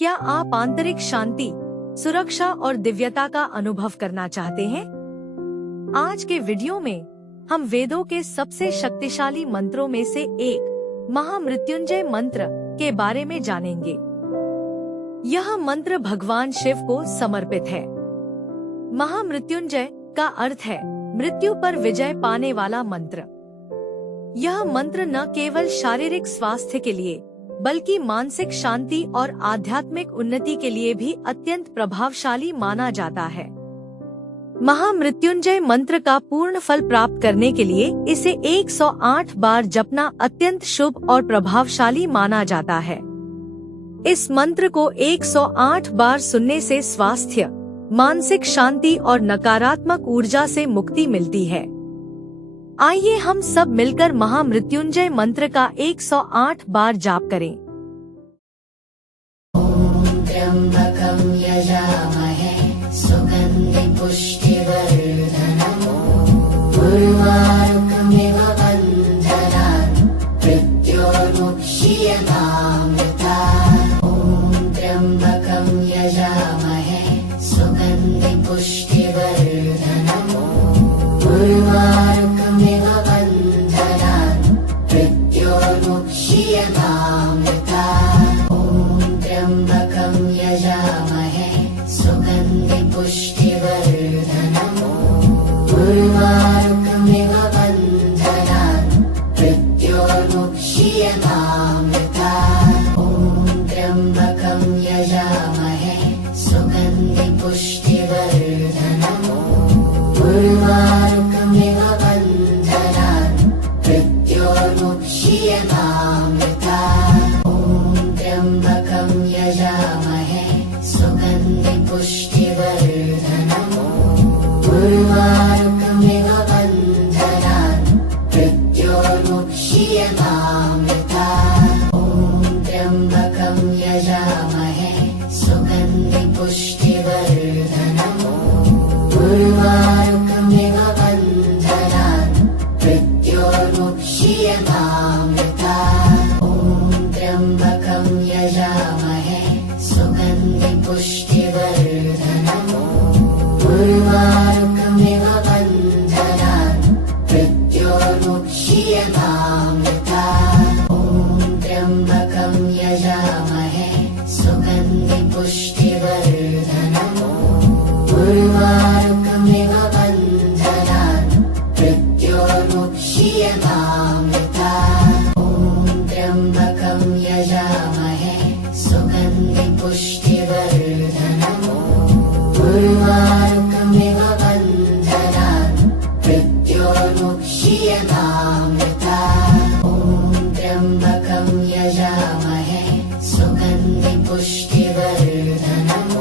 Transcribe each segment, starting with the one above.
क्या आप आंतरिक शांति, सुरक्षा और दिव्यता का अनुभव करना चाहते हैं? आज के वीडियो में हम वेदों के सबसे शक्तिशाली मंत्रों में से एक महामृत्युंजय मंत्र के बारे में जानेंगे। यह मंत्र भगवान शिव को समर्पित है। महामृत्युंजय का अर्थ है मृत्यु पर विजय पाने वाला मंत्र। यह मंत्र न केवल शारीरिक स्वास्थ्य के लिए बल्कि मानसिक शांति और आध्यात्मिक उन्नति के लिए भी अत्यंत प्रभावशाली माना जाता है। महामृत्युंजय मंत्र का पूर्ण फल प्राप्त करने के लिए इसे 108 बार जपना अत्यंत शुभ और प्रभावशाली माना जाता है। इस मंत्र को 108 बार सुनने से स्वास्थ्य, मानसिक शांति और नकारात्मक ऊर्जा से मुक्ति मिलती है। आइए हम सब मिलकर महामृत्युंजय मंत्र का 108 बार जाप करें। ओम त्र्यंबकं यजामहे सुगंधि पुष्टिवर्धनम् उर्वारुकमिव बन्धनान् मृत्योर्मुक्षीयमामृतात्। ओम त्र्यंबकं यजामहे सुगंधि पुष्टिवर्धनम् उर्वारुकमिव बन्धनान् मृत्योर्मुक्षीयमामृतात्। ओम त्र्यंबकं यजामहे सुगंधि पुष्टिवर्धनम् उर्वारुकमिव बन्धनान् मृत्योर्मुक्षीयमामृतात्। ओम त्र्यंबकं यजामहे सुगंधि पुष्टिवर्धनम् उर्वारुकमिव बन्धनान् मृत्योर्मुक्षीयमामृतात्। ओम त्र्यंबकं यजामहे सुगंधि पुष्टिवर्धनम् उर्वारुकमिव बन्धनान् मृत्योर्मुक्षीयमामृतात्। ओम त्र्यंबकं यजामहे सुगंधि पुष्टिवर्धनम् उर्वारुकमिव बन्धनान् मृत्योर्मुक्षीयमामृतात्। ओम त्र्यंबकं यजामहे सुगंधि पुष्टिवर्धनम् उर्वारुकमिव बन्धनान् मृत्योर्मुक्षीयमामृतात्। ओम त्र्यंबकं यजामहे सुगंधि पुष्टिवर्धनम् उर्वारुकमिव बन्धनान् मृत्योर्मुक्षीयमामृतात्। ओम त्र्यंबकं यजामहे सुगंधि पुष्टिवर्धनम् उर्वारुकमिव बन्धनान् मृत्योर्मुक्षीयमामृतात्। ओम त्र्यंबकं यजामहे सुगंधि पुष्टिवर्धनम्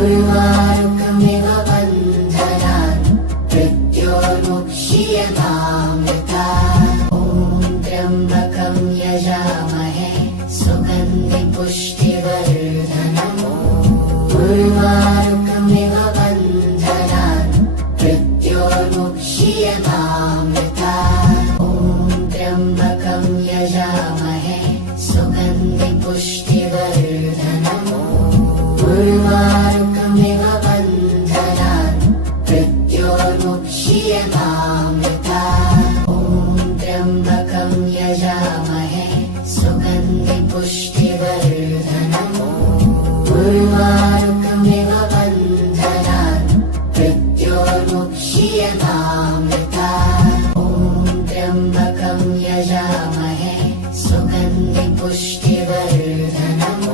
उर्वारुकमिव बन्धनान् मृत्योर्मुक्षीयमामृतात्। ओम त्र्यंबकं यजामहे सुगंधि पुष्टिवर्धनम् उर्वारुकमिव बन्धनान् मृत्योर्मुक्षीयमामृतात्। ओम त्र्यंबकं यजामहे सुगंधि पुष्टिवर्धनम् उर्वारुकमिव बन्धनान् मृत्योर्मुक्षीयमामृतात्। ओम त्र्यंबकं यजामहे सुगंधि पुष्टिवर्धनम् उर्वारुकमिव बन्धनान् मृत्योर्मुक्षीयमामृतात्। ओम त्र्यंबकं यजामहे सुगंधि पुष्टिवर्धनम्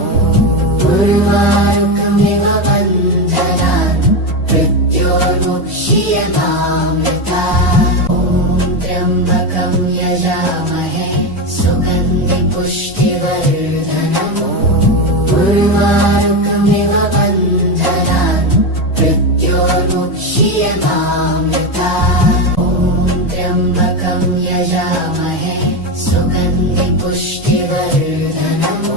उर्वारुकमिव बन्धनान् मृत्योर्मुक्षीयमामृतात्। ओम त्र्यंबकं यजामहे सुगंधि पुष्टिवर्धनम् उर्वारुकमिव बन्धनान् मृत्योर्मुक्षीयमामृतात्। ओम त्र्यंबकं यजामहे सुगंधि पुष्टिवर्धनम्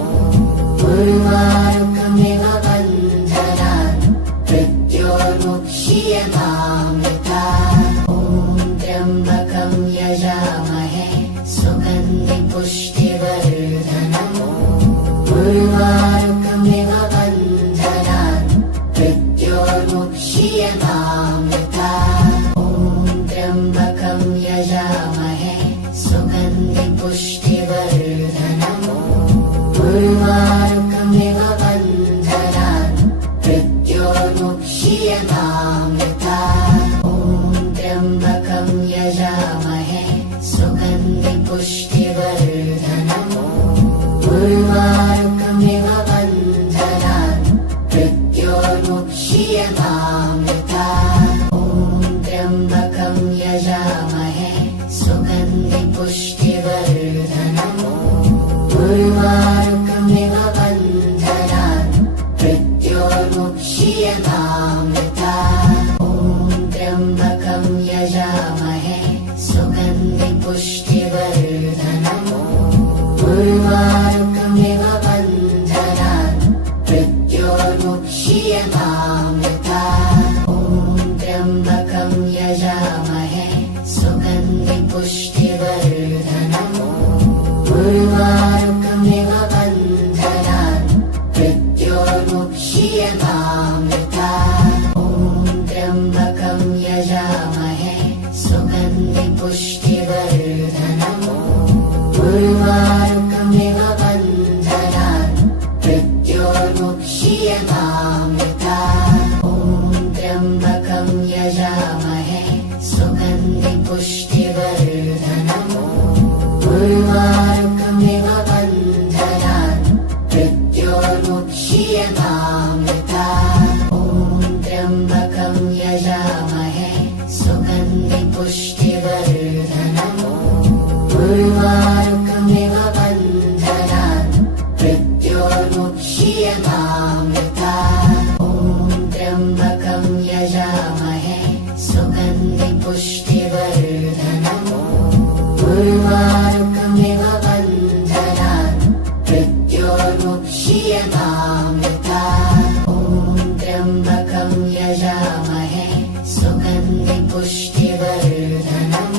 उर्वारुकमिव बन्धनान् मृत्योर्मुक्षीयमामृतात्। ओम त्र्यंबकं यजामहे सुगंधि पुष्टिवर्धनम् उर्वारुकमिव मुक्षीयमामृतात्। ॐ त्र्यम्बकं यजामहे सुगन्धिपुष्टिवर्धनम्। उर्वारुकमिव बन्धनान् मृत्योर्मुक्षीयमामृतात्। ॐ त्र्यम्बकं यजामहे सुगन्धिपुष्टिवर्धनम्। उर्वारुकमिव बन्धनान् मृत्योर्मुक्षीयमामृतात्। ॐ त्र्यम्बकं यजामहे सुगन्धिपुष्टिवर्धनम्। उर्वारुकमिव बन्धनान् मृत्योर्मुक्षीयमामृतात्। ॐ त्र्यम्बकं यजामहे सुगन्धिपुष्टिवर्धनम्। उर्वारुकमिव बन्धनान् मृत्योर्मुक्षीयमामृतात्। ॐ त्र्यम्बकं यजामहे सुगन्धिपुष्टिवर्धनम्। उर्वारुकमिव बन्धनान् मृत्योर्मुक्षीयमामृतात्। ॐ त्र्यम्बकं यजामहे सुगन्धिपुष्टिवर्धनम्।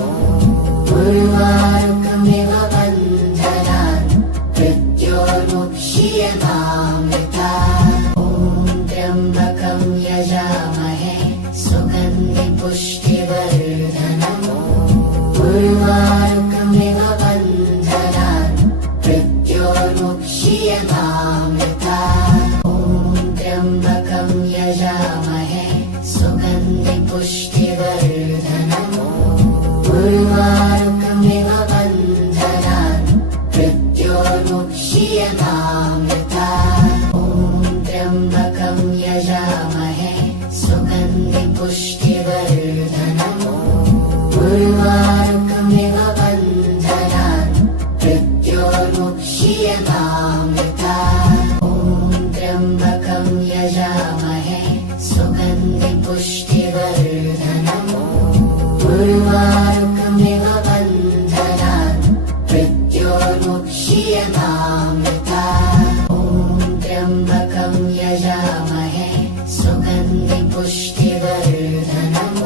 उर्वारुकमिव बन्धनान् मृत्योर्मुक्षीयमामृतात्। ॐ त्र्यम्बकं यजामहे सुगन्धिपुष्टिवर्धनम्। उर्वारुकमिव बन्धनान् मृत्योर्मुक्षीयमामृतात्। ॐ त्र्यम्बकं यजामहे सुगन्धिपुष्टिवर्धनम्। उर्वारुकमिव बन्धनान् मृत्योर्मुक्षीयमामृतात्। ॐ त्र्यम्बकं यजामहे सुगन्धिपुष्टिवर्धनम्। उर्वारुकमिव बन्धनान् मृत्योर्मुक्षीयमामृतात्। ॐ त्र्यम्बकं यजामहे सुगन्धिपुष्टिवर्धनम्। उर्वारुकमिव बन्धनान् मृत्योर्मुक्षीयमामृतात्। ॐ त्र्यम्बकं यजामहे सुगन्धिपुष्टिवर्धनम्।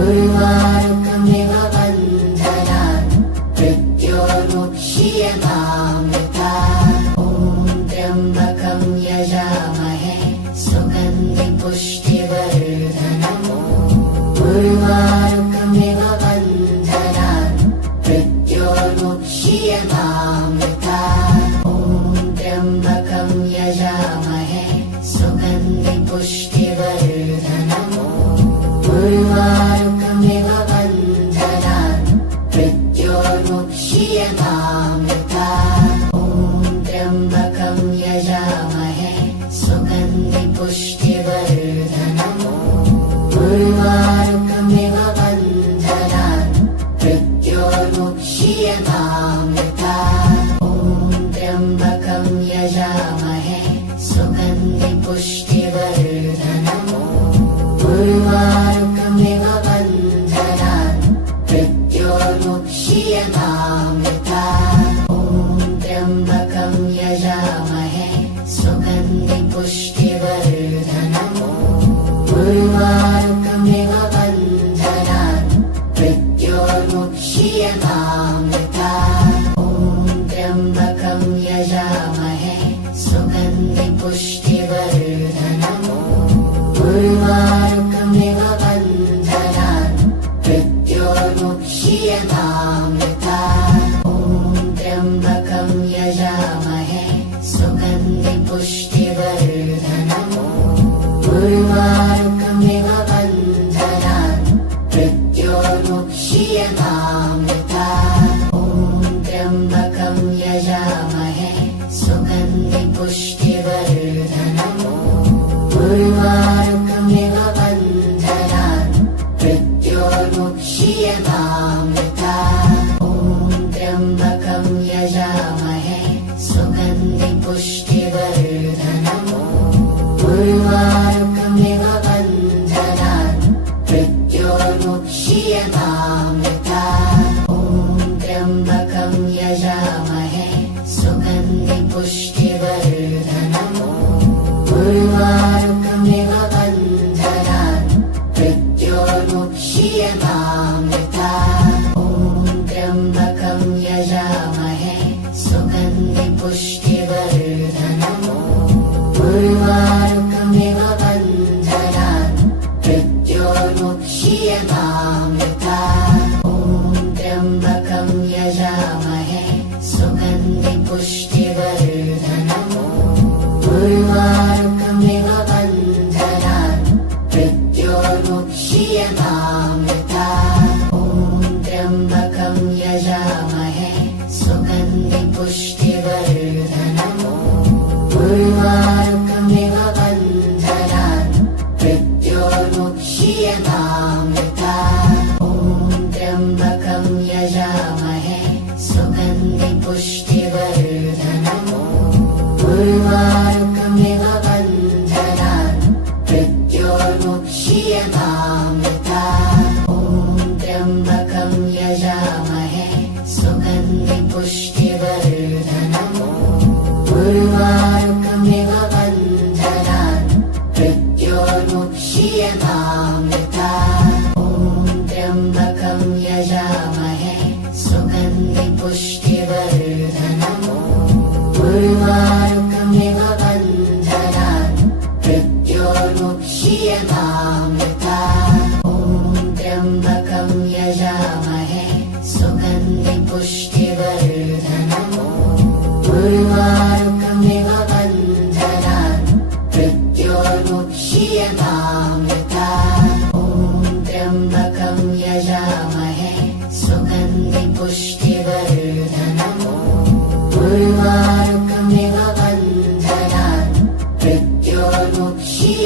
उर्वारुकमिव बन्धनान् मृत्योर्मुक्षीयमामृतात्। ॐ त्र्यम्बकं यजामहे सुगन्धिपुष्टिवर्धनम्। उर्वारुकमिव बन्धनान् मृत्योर्मुक्षीयमामृतात्। ॐ त्र्यम्बकं यजामहे सुगन्धिपुष्टिवर्धनम्। उर्वारुकमिव बन्धनान् मृत्योर्मुक्षीयमामृतात्। ॐ त्र्यम्बकं यजामहे सुगन्धिपुष्टिवर्धनम्। उर्वारुकमिव बन्धनान् मृत्योर्मुक्षीयमामृतात्। ॐ त्र्यम्बकं यजामहे सुगन्धिपुष्टिवर्धनम्। उर्वारुकमिव बन्धनान् मृत्योर्मुक्षीयमामृतात्। ॐ त्र्यम्बकं यजामहे सुगन्धिपुष्टिवर्धनम्। उर्वारुकमिव बन्धनान् मृत्योर्मुक्षीयमामृतात्। ॐ त्र्यम्बकं यजामहे सुगन्धिपुष्टिवर्धनम्। उर्वारुकमिव बन्धनान् मृत्योर्मुक्षीयमामृतात्। ॐ त्र्यम्बकं यजामहे सुगन्धिपुष्टिवर्धनम्। उर्वारुकमिव बन्धनान् मृत्योर्मुक्षीयमामृतात्। ॐ त्र्यम्बकं यजामहे सुगन्धिपुष्टिवर्धनम्। उर्वारुकमिव बन्धनान् मृत्योर्मुक्षीयमामृतात्। ॐ त्र्यम्बकं यजामहे सुगन्धिपुष्टिवर्धनम्। उर्वारुकमिव बन्धनान् मृत्योर्मुक्षीयमामृतात्। ॐ त्र्यम्बकं यजामहे सुगन्धिपुष्टिवर्धनम्। उर्वारुकमिव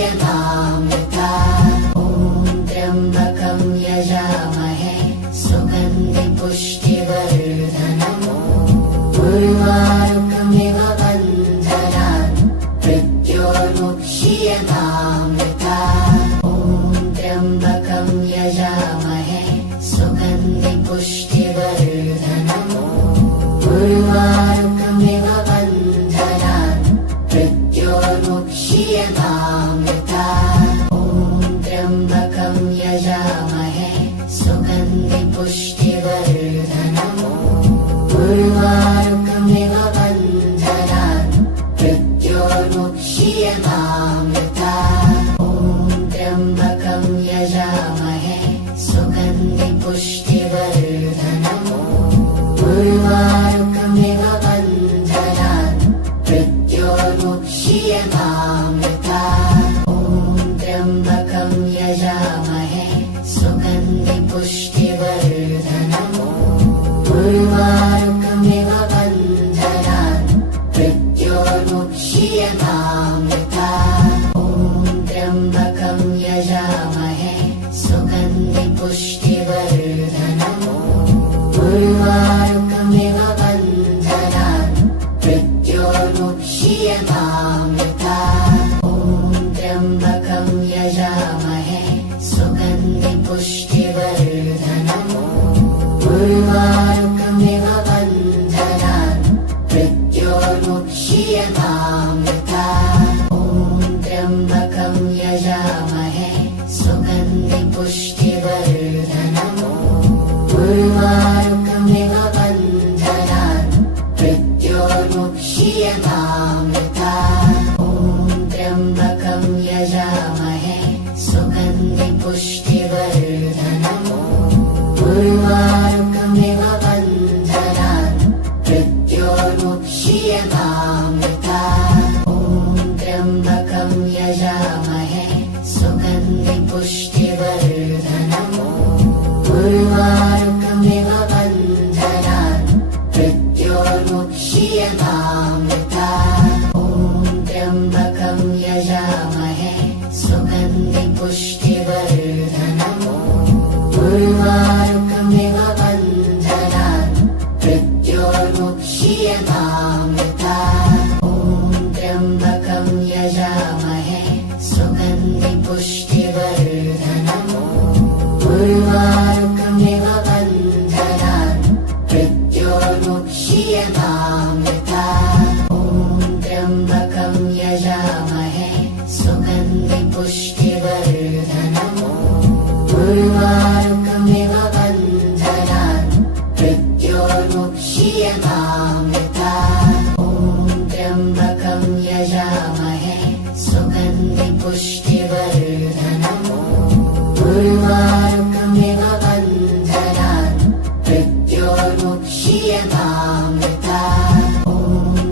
क्षीयतामृता ॐ त्र्यम्बकं यजामहे सुगन्धिपुष्टिवर्धनम् उर्वारुकमिव बन्धनान् मृत्योर्मुक्षीयतामृता ॐ त्र्यम्बकं यजामहे सुगन्धिपुष्टिवर्धनम् उर्वारुकमिव बन्धनान् मृत्योर्मुक्षीयतामृता ॐ त्र्यम्बकं यजामहे सुगन्धिपुष्टिवर्धनम् उर्वारुकमिव बन्धनान् मृत्योर्मुक्षीयतामृता ॐ त्र्यम्बकं यजामहे सुगन्धिपुष्टिवर्धनम् उर्वारुकमिव बन्धनान् मृत्योर्मुक्षीयतामृता ॐ त्र्यम्बकं यजामहे सुगन्धिपुष्टिवर्धनम् उर्वारुकमिव बन्धनान् मृत्योर्मुक्षीयतामृता ॐ त्र्यम्बकं यजामहे सुगन्धिपुष्टिवर्धनम् उर्वारुकमिव बन्धनान् मृत्योर्मुक्षीयतामृता ॐ त्र्यम्बकं यजामहे सुगन्धिपुष्टिवर्धनम् उर्वारुकमिव बन्धनान् मृत्योर्मुक्षीयतामृता ॐ त्र्यम्बकं यजामहे सुगन्धिपुष्टिवर्धनम् उर्वारुकमिव बन्धनान् मृत्योर्मुक्षीयतामृता ॐ त्र्यम्बकं यजामहे सुगन्धिपुष्टिवर्धनम् उर्वारुकमिव बन्धनान् मृत्योर्मुक्षीयतामृता ॐ त्र्यम्बकं यजामहे सुगन्धिपुष्टिवर्धनम् उर्वारुकमिव बन्धनान् मृत्योर्मुक्षीयतामृता ॐ त्र्यम्बकं यजामहे सुगन्धिपुष्टिवर्धनम् उर्वारुकमिव बन्धनान् मृत्योर्मुक्षीयतामृता ॐ त्र्यम्बकं यजामहे सुगन्धिपुष्टिवर्धनम् उर्वारुकमिव बन्धनान् मृत्योर्मुक्षीयतामृता ॐ त्र्यम्बकं यजामहे सुगन्धिपुष्टिवर्धनम् उर्वारुकमिव बन्धनान् मृत्योर्मुक्षीयतामृता ॐ त्र्यम्बकं यजामहे सुगन्धिपुष्टिवर्धनम् उर्वारुकमिव बन्धनान् मृत्योर्मुक्षीयतामृता ॐ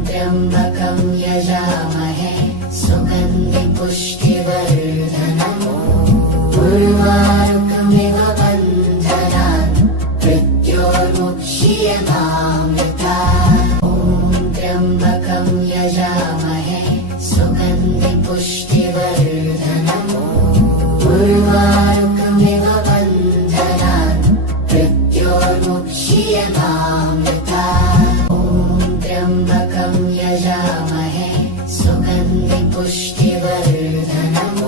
त्र्यम्बकं यजामहे सुगन्धिपुष्टिवर्धनम् उर्वारुकमिव बन्धनान् मृत्योर्मुक्षीयतामृता ॐ त्र्यम्बकं यजामहे सुगन्धिपुष्टिवर्धनम् उर्वारुकमिव बन्धनान् मृत्योर्मुक्षीयतामृता ॐ त्र्यम्बकं यजामहे सुगन्धिपुष्टिवर्धनम्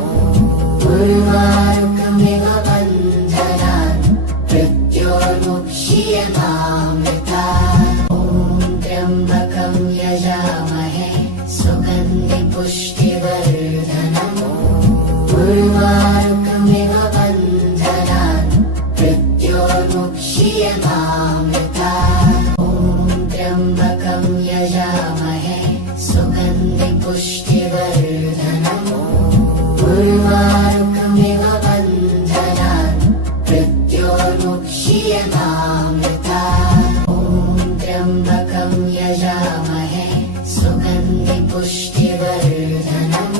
उर्वारुकमिव बन्धनान् मृत्योर्मुक्षीयतामृता ॐ त्र्यम्बकं यजामहे सुगन्धिपुष्टिवर्धनम् उर्वारुकमिव बन्धनान् मृत्योर्मुक्षीयतामृता ॐ त्र्यम्बकं यजामहे सुगन्धिपुष्टिवर्धनम् उर्वारुकमिव बन्धनान् मृत्योर्मुक्षीयतामृता ॐ त्र्यम्बकं यजामहे सुगन्धिपुष्टिवर्धनम्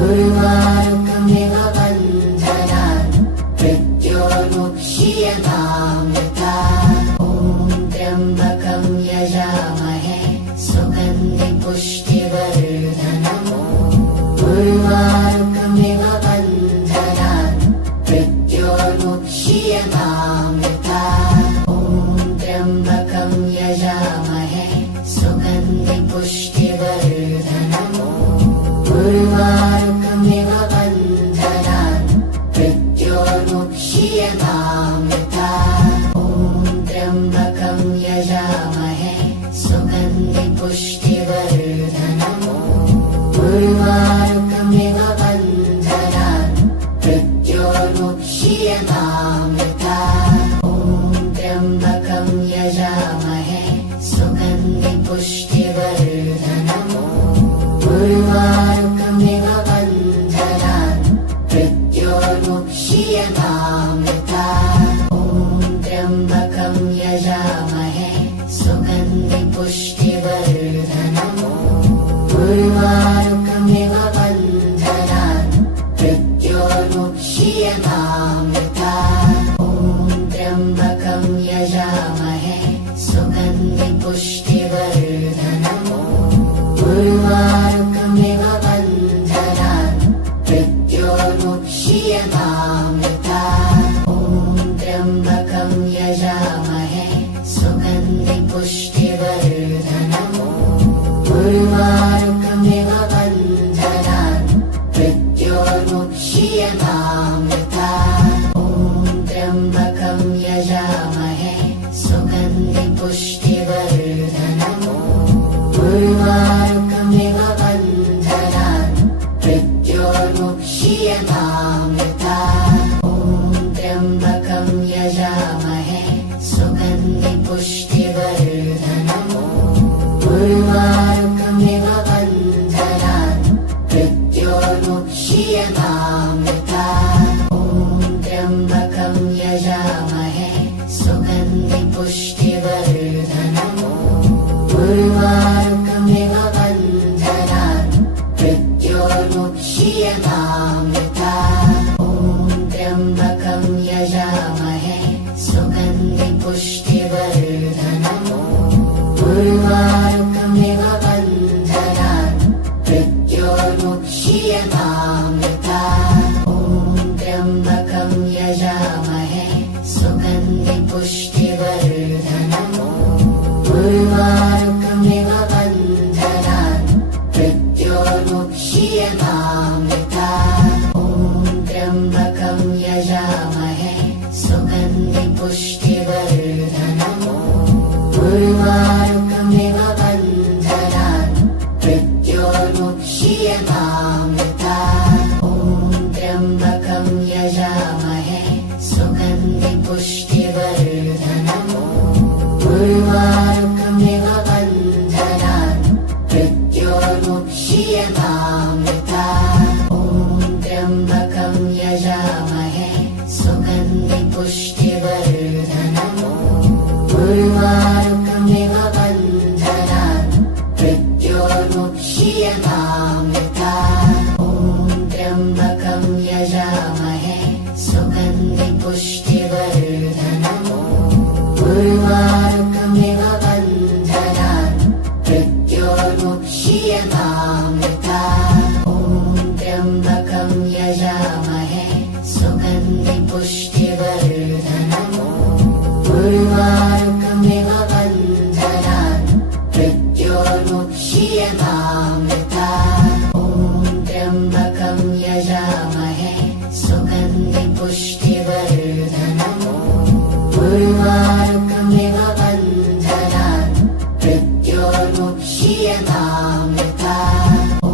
उर्वारुकमिव बन्धनान् मृत्योर्मुक्षीयतामृता ॐ त्र्यम्बकं यजामहे सुगन्धिपुष्टिवर्धनम् उर्वारुकमिव उर्वारुकमिव बन्धनात् मृत्योर्मुक्षीयमामृता ॐ त्र्यम्बकं यजामहे सुगन्धिपुष्टिवर्धनम् उर्वारुकमिव बन्धनात् मृत्योर्मुक्षीयमामृता ॐ त्र्यम्बकं यजामहे सुगन्धिपुष्टिवर्धनम् उर्वारुकमिव बन्धनात् मृत्योर्मुक्षीयमामृता ॐ त्र्यम्बकं यजामहे सुगन्धिपुष्टिवर्धनम् उर्वारुकमिव बन्धनात् मृत्योर्मुक्षीयमामृता ॐ त्र्यम्बकं यजामहे सुगन्धिपुष्टिवर्धनम् उर्वारुकमिव बन्धनात् मृत्योर्मुक्षीयमामृता ॐ त्र्यम्बकं यजामहे सुगन्धिपुष्टिवर्धनम् उर्वारुकमिव बन्धनात् मृत्योर्मुक्षीयमामृता ॐ त्र्यम्बकं यजामहे सुगन्धिपुष्टिवर्धनम् उर्वारुकमिव बन्धनात् मृत्योर्मुक्षीयमामृता ॐ त्र्यम्बकं यजामहे सुगन्धिपुष्टिवर्धनम् उर्वारुकमिव बन्धनात् मृत्योर्मुक्षीयमामृता ॐ त्र्यम्बकं यजामहे सुगन्धिपुष्टिवर्धनम् उर्वारुकमिव बन्धनात् मृत्योर्मुक्षीयमामृता ॐ त्र्यम्बकं यजामहे सुगन्धिपुष्टिवर्धनम् उर्वारुकमिव बन्धनात् मृत्योर्मुक्षीयमामृता ॐ त्र्यम्बकं यजामहे सुगन्धिपुष्टिवर्धनम् उर्वारुकमिव बन्धनात् मृत्योर्मुक्षीयमामृता ॐ त्र्यम्बकं यजामहे सुगन्धिपुष्टिवर्धनम् उर्वारुकमिव बन्धनात् मृत्योर्मुक्षीयमामृता ॐ त्र्यम्बकं यजामहे सुगन्धिपुष्टिवर्धनम् उर्वारुकमिव बन्धनात् मृत्योर्मुक्षीयमामृता ॐ त्र्यम्बकं यजामहे सुगन्धिपुष्टिवर्धनम् उर्वारुकमिव बन्धनात् मृत्योर्मुक्षीयमामृता ॐ त्र्यम्बकं यजामहे सुगन्धिपुष्टिवर्धनम् उर्वारुकमिव बन्धनात् मृत्योर्मुक्षीयमामृता ॐ त्र्यम्बकं यजामहे सुगन्धिपुष्टिवर्धनम् उर्वारुकमिव बन्धनात् मृत्योर्मुक्षीयमामृता ॐ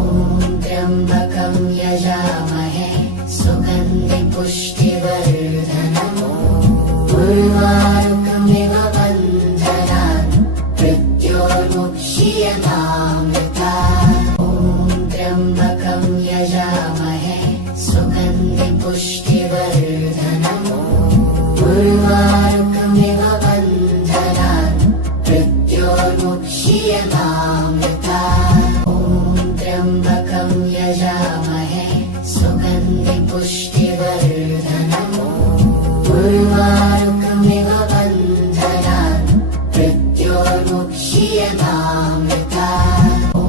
त्र्यम्बकं यजामहे सुगन्धिपुष्टिवर्धनम् उर्वारुकमिव बन्धनात् मृत्योर्मुक्षीयमामृता ॐ त्र्यम्बकं यजामहे सुगन्धिपुष्टिवर्धनम् उर्वारुकमिव बन्धनात् मृत्योर्मुक्षीयमामृता ॐ त्र्यम्बकं यजामहे सुगन्धिपुष्टिवर्धनम् उर्वारुकमिव बन्धनात् मृत्योर्मुक्षीयमामृता ॐ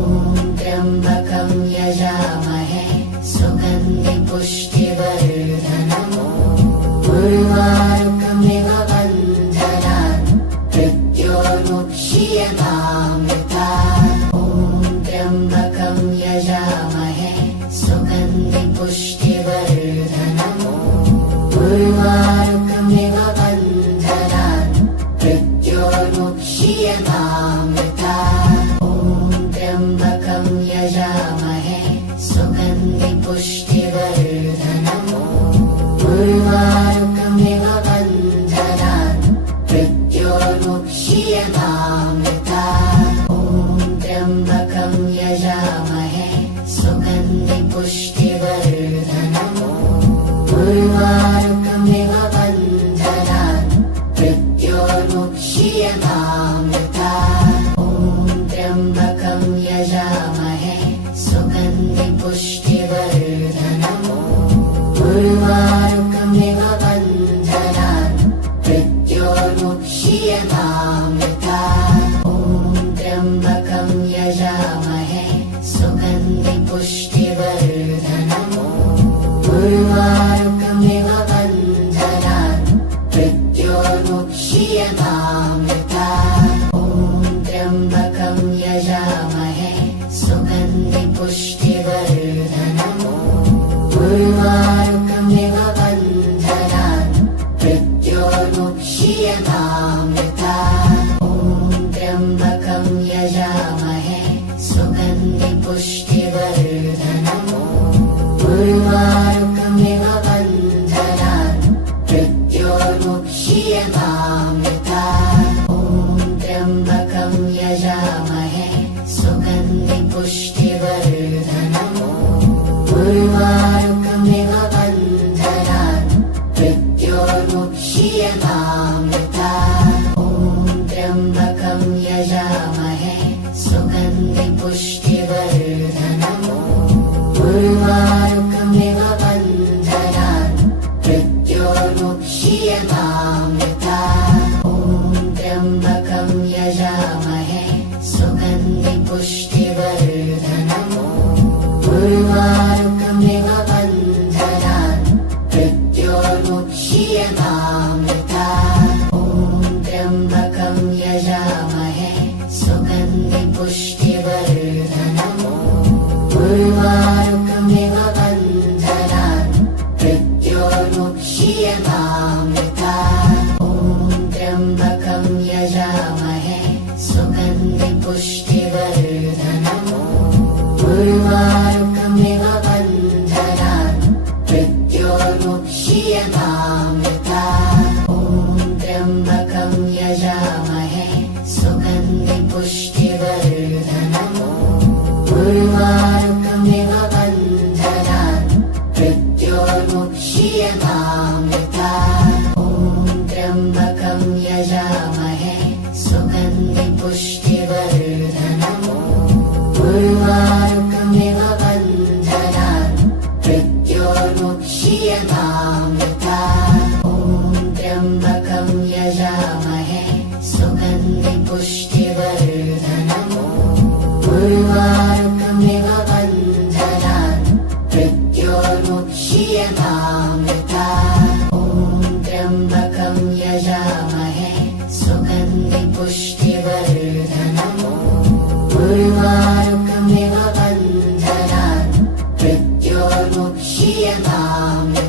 त्र्यम्बकं यजामहे सुगन्धिपुष्टिवर्धनम् उर्वारुकमिव बन्धनात् मृत्योर्मुक्षीयमामृता ॐ त्र्यम्बकं यजामहे सुगन्धिपुष्टिवर्धनम् उर्वारुकमिव बन्धनात् मृत्योर्मुक्षीयमामृता ॐ त्र्यम्बकं यजामहे सुगन्धिपुष्टिवर्धनम् उर्वारुकमिव बन्धनात् मृत्योर्मुक्षीयमामृतात् ॐ त्र्यम्बकं यजामहे सुगन्धिपुष्टिवर्धनम् उर्वारुकमिव बन्धनात् मृत्योर्मुक्षीयमामृतात् ॐ त्र्यम्बकं यजामहे सुगन्धिपुष्टिवर्धनम् उर्वारुकमिव बन्धनात् मृत्योर्मुक्षीयमामृतात् ॐ त्र्यम्बकं यजामहे सुगन्धिपुष्टिवर्धनम् उर्वारुकमिव बन्धनात् मृत्योर्मुक्षीयमामृतात् ॐ त्र्यम्बकं यजामहे सुगन्धिपुष्टिवर्धनम् उर्वारुकमिव बन्धनात् मृत्योर्मुक्षीयमामृतात् ॐ त्र्यम्बकं यजामहे सुगन्धिपुष्टिवर्धनम् उर्वारुकमिव बन्धनात् मृत्योर्मुक्षीयमामृतात् ॐ त्र्यम्बकं यजामहे सुगन्धिपुष्टिवर्धनम् उर्वारुकमिव बन्धनात् मृत्योर्मुक्षीयमामृतात् ॐ त्र्यम्बकं यजामहे सुगन्धिपुष्टिवर्धनम् उर्वारुकमिव बन्धनात् मृत्योर्मुक्षीयमामृतात् ॐ त्र्यम्बकं यजामहे सुगन्धिपुष्टिवर्धनम् उर्वारुकमिव बन्धनात् मृत्योर्मुक्षीयमामृतात् ॐ त्र्यम्बकं यजामहे सुगन्धिपुष्टिवर्धनम् उर्वारुकमिव बन्धनात् मृत्योर्मुक्षीयमामृतात् ॐ त्र्यम्बकं यजामहे सुगन्धिपुष्टिवर्धनम् उर्वारुकमिव बन्धनात् मृत्योर्मुक्षीयमामृतात् ॐ त्र्यम्बकं यजामहे सुगन्धिपुष्टिवर्धनम् उर्वारुकमिव बन्धनात् मृत्योर्मुक्षीयमामृतात् ॐ त्र्यम्बकं यजामहे सुगन्धिपुष्टिवर्धनम् उर्वारुकमिव बन्धनात् मृत्योर्मुक्षीयमामृतात् ॐ त्र्यम्बकं यजामहे सुगन्धिपुष्टिवर्धनम् उर्वारुकमिव बन्धनात् मृत्योर्मुक्षीयमामृतात् ॐ त्र्यम्बकं यजामहे सुगन्धिपुष्टिवर्धनम् उर्वारुकमिव बन्धनात् मृत्योर्मुक्षीयमामृतात्